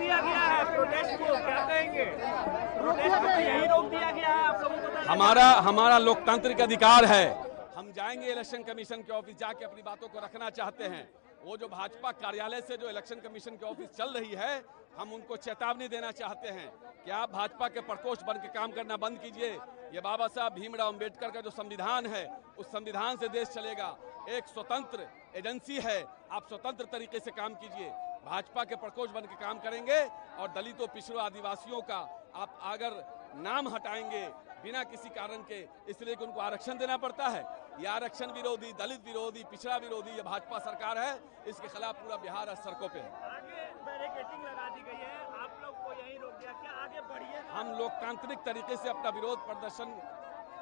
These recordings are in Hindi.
दिया गया है प्रोटेस्ट को, क्या कहेंगे? प्रोटेस्ट को यही रोक दिया गया है आप लोगों को? हमारा लोकतांत्रिक अधिकार है, हम जाएंगे इलेक्शन कमीशन के ऑफिस, जाके अपनी बातों को रखना चाहते हैं। वो जो भाजपा कार्यालय से जो इलेक्शन कमीशन के ऑफिस चल रही है, हम उनको चेतावनी देना चाहते हैं कि आप भाजपा के प्रकोष्ठ बन के काम करना बंद कीजिए। ये बाबा साहब भीमराव अंबेडकर का जो संविधान है, उस संविधान से देश चलेगा। एक स्वतंत्र एजेंसी है, आप स्वतंत्र तरीके से काम कीजिए। भाजपा के प्रकोष्ठ बन के काम करेंगे और दलितों, पिछड़ों, आदिवासियों का आप अगर नाम हटाएंगे बिना किसी कारण के, इसलिए कि उनको आरक्षण देना पड़ता है, ये आरक्षण विरोधी, दलित विरोधी, पिछड़ा विरोधी ये भाजपा सरकार है। इसके खिलाफ पूरा बिहार आज सड़कों पे है। आगे बैरिकेडिंग लगा दी गई है, आप लोग को यही रोक दिया, क्या आगे बढ़िए? हम लोकतांत्रिक तरीके से अपना विरोध प्रदर्शन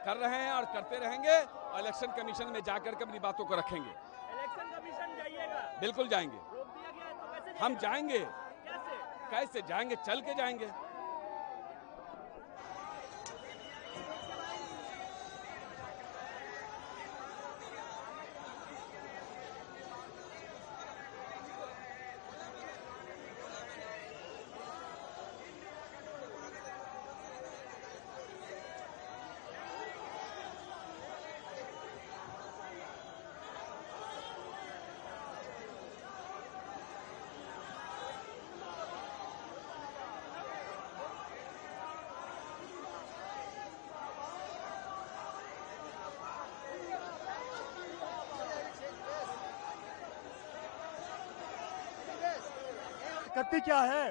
कर रहे हैं और करते रहेंगे और इलेक्शन कमीशन में जाकर के अपनी बातों को रखेंगे। इलेक्शन कमीशन जाइएगा? बिल्कुल जाएंगे। रोक दिया गया है तो कैसे हम जाएंगे। कैसे जाएंगे? चल के जाएंगे। दिक्कत क्या है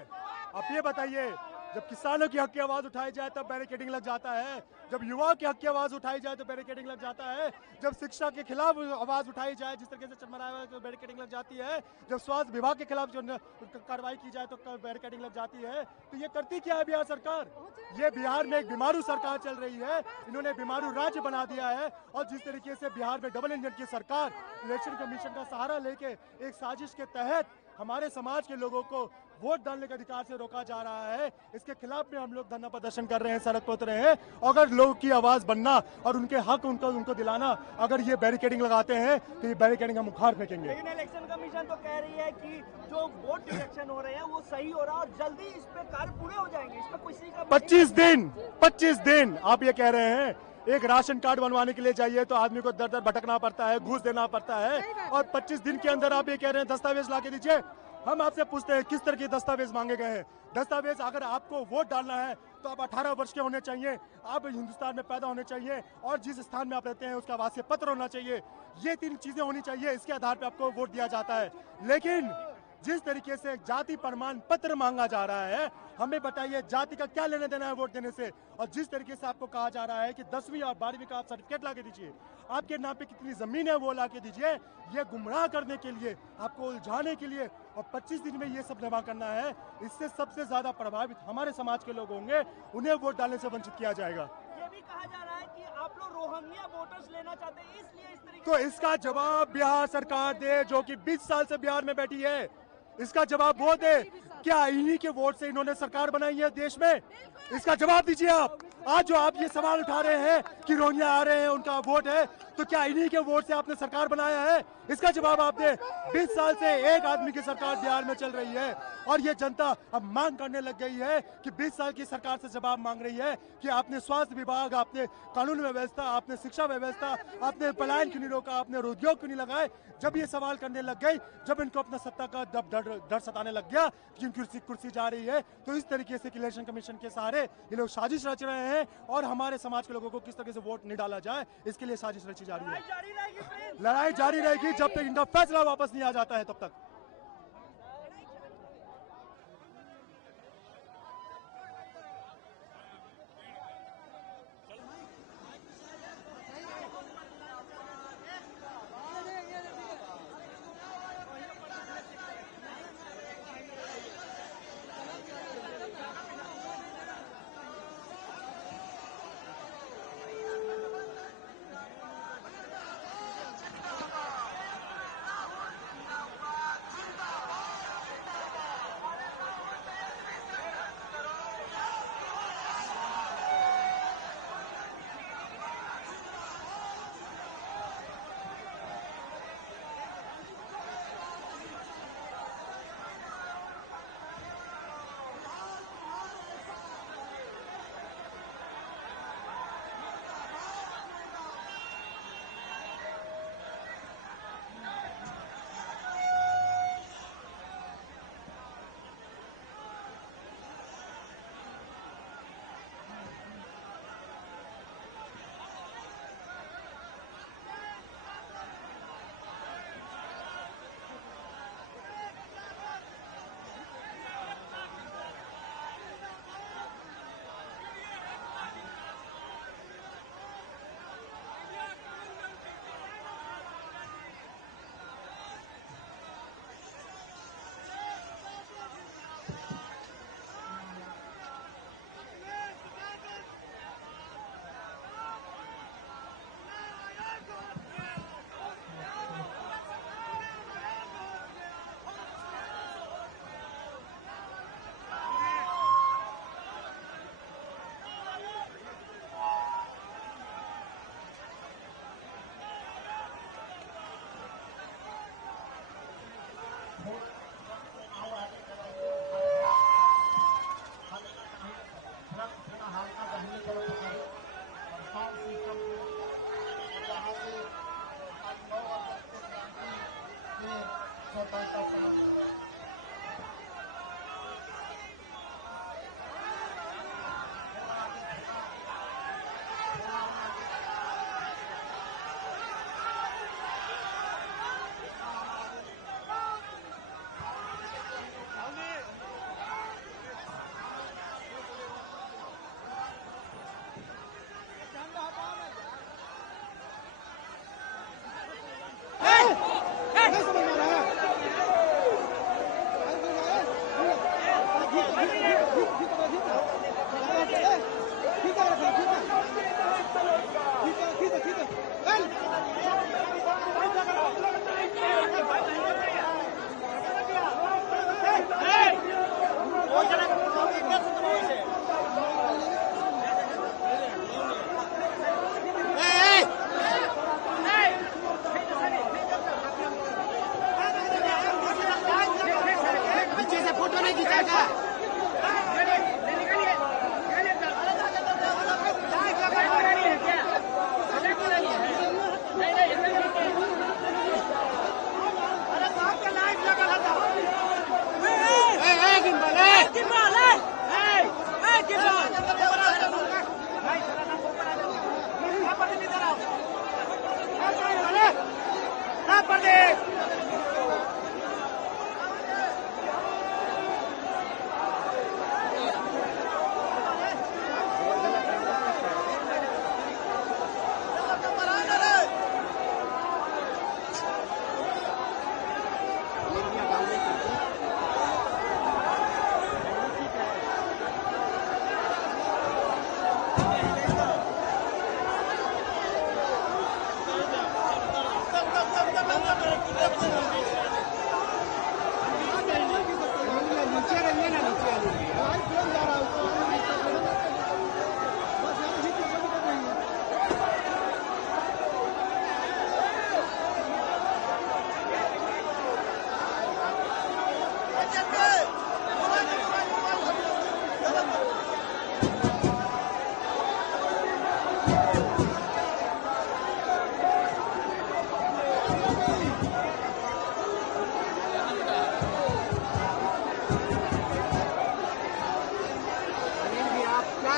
आप ये बताइए। जब किसानों की हक की आवाज उठाई जाए तब बैरिकेडिंग लग जाता है, जब युवाओं की हक की आवाज उठाई जाए तो बैरिकेडिंग लग जाता है, जब शिक्षा के खिलाफ आवाज उठाई जाए जिस तरीके से चरमराया हुआ तो बैरिकेडिंग लग जाती है, जब स्वास्थ्य विभाग के खिलाफ जो कार्रवाई की जाए तो बैरिकेडिंग लग जाती है। तो ये करती क्या है बिहार सरकार? ये बिहार में एक बीमारू सरकार चल रही है, इन्होंने बीमारू राज्य बना दिया है। और जिस तरीके से बिहार में डबल इंजन की सरकार इलेक्शन कमीशन का सहारा लेके एक साजिश के तहत हमारे समाज के लोगों को वोट डालने के अधिकार से रोका जा रहा है, इसके खिलाफ में हम लोग धरना प्रदर्शन कर रहे हैं, सड़क पर उतरे हैं। अगर लोगों की आवाज बनना और उनके हक उनको दिलाना, अगर ये बैरिकेडिंग लगाते हैं तो ये बैरिकेडिंग हम उखाड़ फेंकेंगे। लेकिन इलेक्शन कमीशन तो कह रही है कि जो वोट इलेक्शन हो रहे हैं वो सही हो रहा है और जल्दी इस पे कार्य पूरे हो जाएंगे। इस पे किसी का 25 दिन आप ये कह रहे हैं। एक राशन कार्ड बनवाने के लिए जाइए तो आदमी को दर दर भटकना पड़ता है, घूस देना पड़ता है, और 25 दिन के अंदर आप ये कह रहे हैं दस्तावेज ला के दीजिए। हम आपसे पूछते हैं किस तरह के दस्तावेज मांगे गए हैं? दस्तावेज अगर आपको वोट डालना है तो आप 18 वर्ष के होने चाहिए, आप हिंदुस्तान में पैदा होने चाहिए और जिस स्थान में आप रहते हैं उसका आवासीय पत्र होना चाहिए। ये 3 चीजें होनी चाहिए, इसके आधार पर आपको वोट दिया जाता है। लेकिन जिस तरीके से जाति प्रमाण पत्र मांगा जा रहा है, हमें बताइए जाति का क्या लेने देना है वोट देने से? और जिस तरीके से आपको कहा जा रहा है कि 10वीं और 12वीं का आप सर्टिफिकेट ला के दीजिए, आपके नाम पे कितनी जमीन है वो ला के दीजिए, ये गुमराह करने के लिए, आपको उलझाने के लिए, और 25 दिन में ये सब जमा करना है। इससे सबसे ज्यादा प्रभावित हमारे समाज के लोग होंगे, उन्हें वोट डालने से वंचित किया जाएगा। ये भी कहा जा रहा है कि आप लोग रोहिंग्या वोटर्स लेना चाहते हैं, इसलिए इस तरीके तो इसका जवाब बिहार सरकार दे, जो कि 20 साल से बिहार में बैठी है। इसका जवाब वो दे, क्या इन्हीं के वोट से इन्होंने सरकार बनाई है देश में? इसका जवाब दीजिए आप। आज जो आप ये सवाल उठा रहे हैं कि रोहिंग्या आ रहे हैं, उनका वोट है, तो क्या इन्हीं के वोट से आपने सरकार बनाया है? इसका जवाब आप दे। 20 साल से एक आदमी की सरकार बिहार में चल रही है और ये जनता अब मांग करने लग गई है कि 20 साल की सरकार से जवाब मांग रही है कि आपने स्वास्थ्य विभाग, आपने कानून व्यवस्था, आपने शिक्षा व्यवस्था, आपने पलायन क्यों नहीं रोका, आपने उद्योग क्यों नहीं लगाए? जब ये सवाल करने लग गई, जब इनको अपना सत्ता का डर सताने लग गया कि कुर्सी जा रही है, तो इस तरीके से इलेक्शन कमीशन के सहारे ये लोग साजिश रच रहे हैं और हमारे समाज के लोगों को किस तरह से वोट नहीं डाला जाए, इसके लिए साजिश रची जा रही है। लड़ाई जारी रहेगी जब तक इनका फैसला वापस नहीं आ जाता है, तब तक।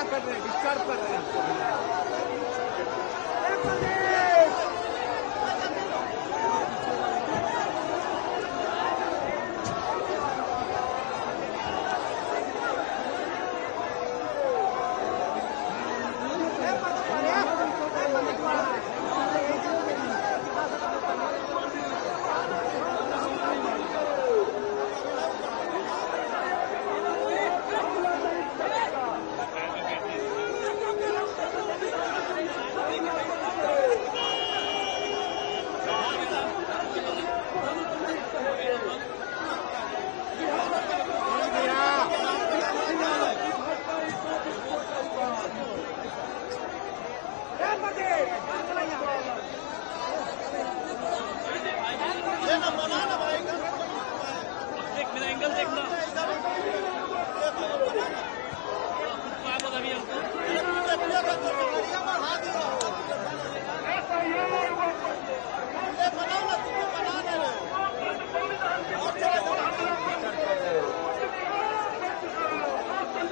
तबाह कर रहे हैं, डिस्टर्ब कर रहे हैं।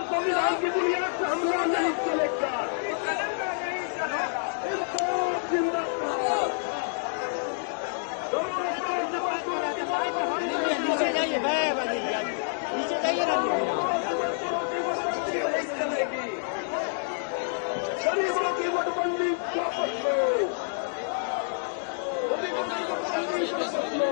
संविधान की बुनियाद से हमला नहीं चलेगा। नीचे जाइए, नीचे जाइए ना। गरीबों की नोटबंदी वापस लो। नोटबंदी वापस लो।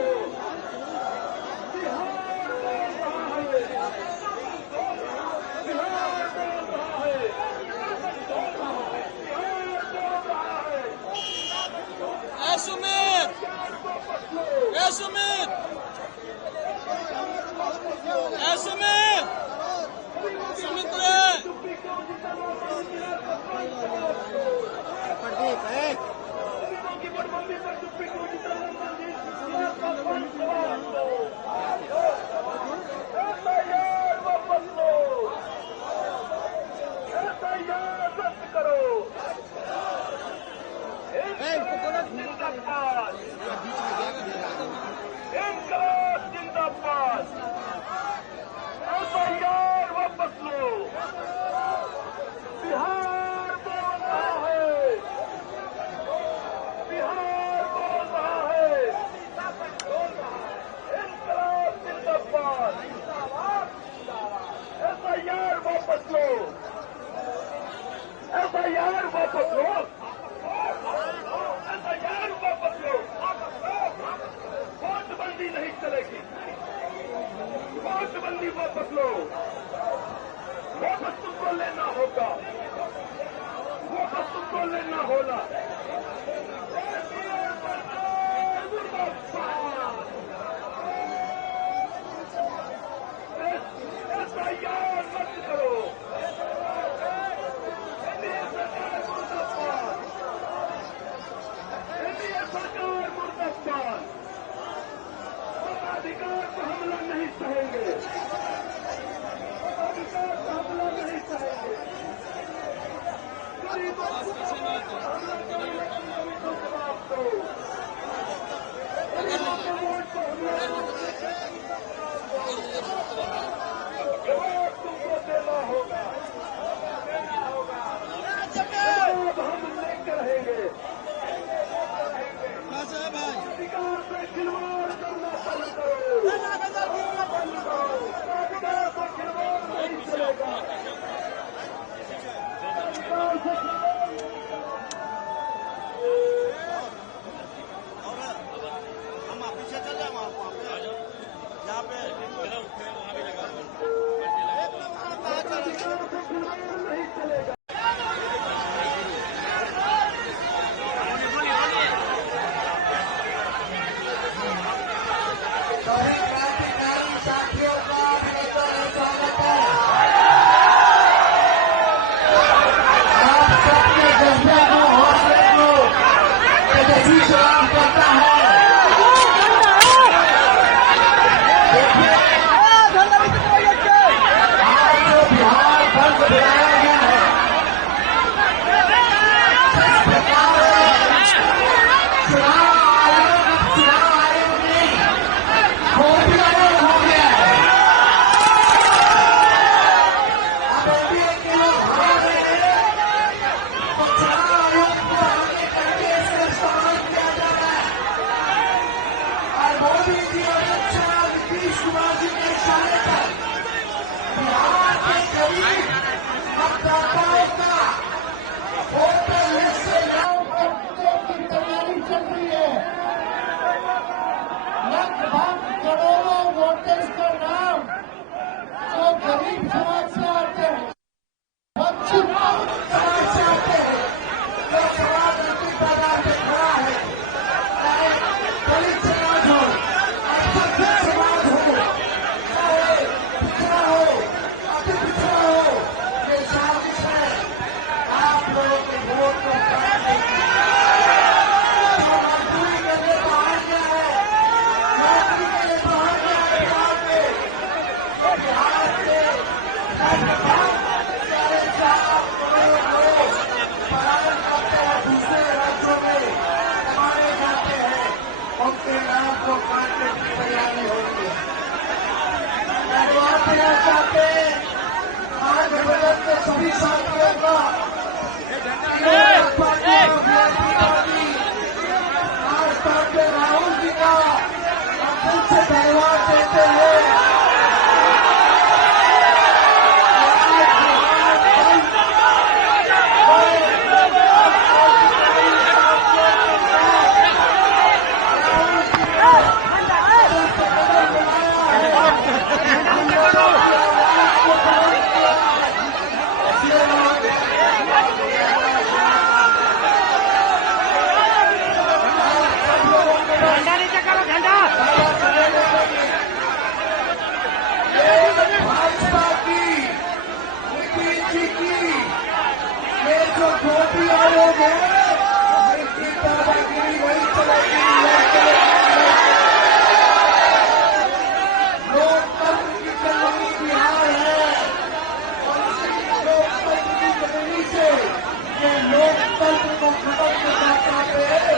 वापस तुमको लेना होगा, वापस तुमको लेना होगा। एफआईआर मत करो। सरकार मुर्दाबाद। अधिकार पर हमला नहीं सहेंगे, अधिकार पर हमला नहीं सहेंगे। गरीबों को हमला करने का जवाब दो। गरीबों के वोट पर हमला जवाब तुमको देना होगा। जवाब हम लेकर रहेंगे। अधिकार से खिलवाड़ करना बंद करो। अधिकार से खिलवाड़ नहीं चलेगा। हम पीछे चल जाए वहाँ पे यहाँ पे नहीं चलेगा। अमित जी की ये जो छोटी आयोग है इसकी दादागिरी नहीं चलेगी, नहीं चलेगी। लोकतंत्र की जननी बिहार है और इसी लोकतंत्र की जननी से ये लोकतंत्र को खत्म करना चाहते हैं।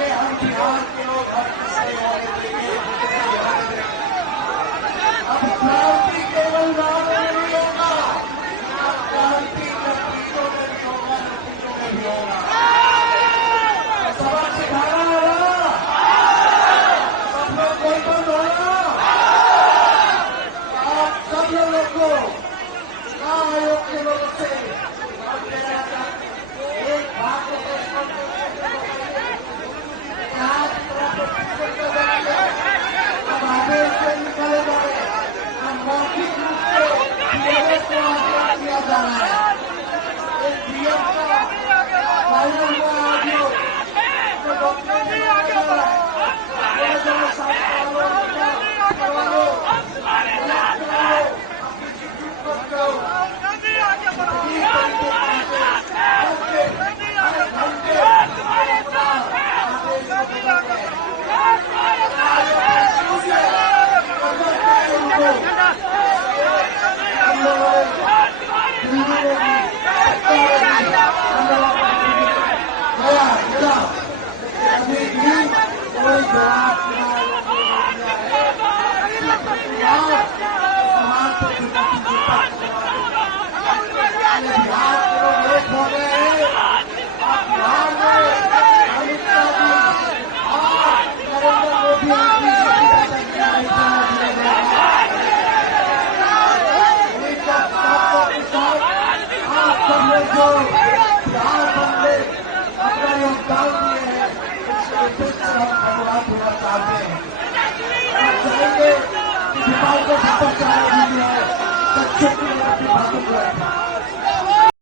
ये हम बिहार के लोग हर किसी को देंगे। अब क्रांति केवल नाम में नहीं होगा, क्रांति नतीजों में भी होगा, नतीजों में भी होगा। सबक सिखाना होगा, सब लोग कोई बंद होगा। आप सब लोगों को चुनाव आयोग के लोगों से एक बात को अब आदेश से निकाले जा रहे हैं, अब मौखिक रूप से पीएम को आदेश दिया जा रहा है। एक पीएम का फाइनल हुआ ऑडियो जो डॉक्यूमेंट बनाया जा रहा है, बड़े बड़े साथ वालों अपनी चुप मत करो। Go!